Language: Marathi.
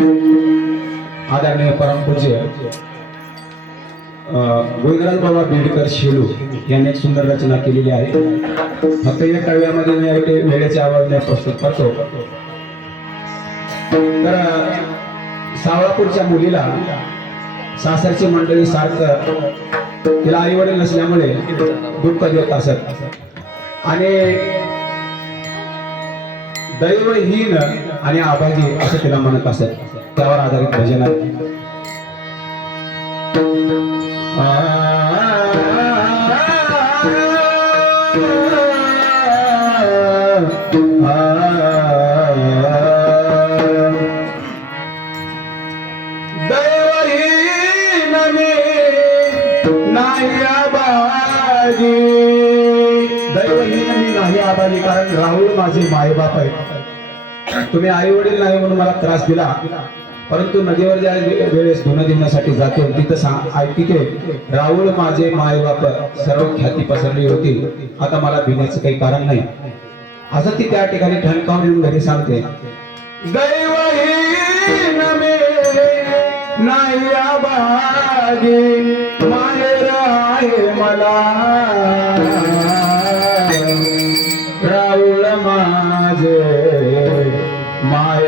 आदरणीय परमपूज्य गोविंदराज बाबा बेडकर शेलू यांनी एक सुंदर रचना केलेली आहे. फक्त या काव्यामध्ये मी एवढे वेळेचे आवाज नाही प्रस्तुत करतो. तर सावळापूरच्या मुलीला सासरची मंडळी सारखं तिला आई वडील नसल्यामुळे दुःख देत असत. आणि दैवहीन आणि आभाजी असं तिला म्हणत असत. त्यावर आधारित भजन आहे. दैवहीन मी नाही आबाजी दैवहीन नाही आभारी कारण राहुल माझे मायबाप आहे तुम्ही आई वडील नाही म्हणून मला त्रास दिला. परंतु नदीवर ज्या वेळेस धुणं देण्यासाठी जातो तिथं सांग ऐकते राहुल माझे मायबाप सर्व ख्याती पसरली होती. आता मला भिण्याचं काही कारण नाही. असं ती त्या ठिकाणी ठणकावून येऊन घरी सांगते. नाही आबाजी मायर आहे मला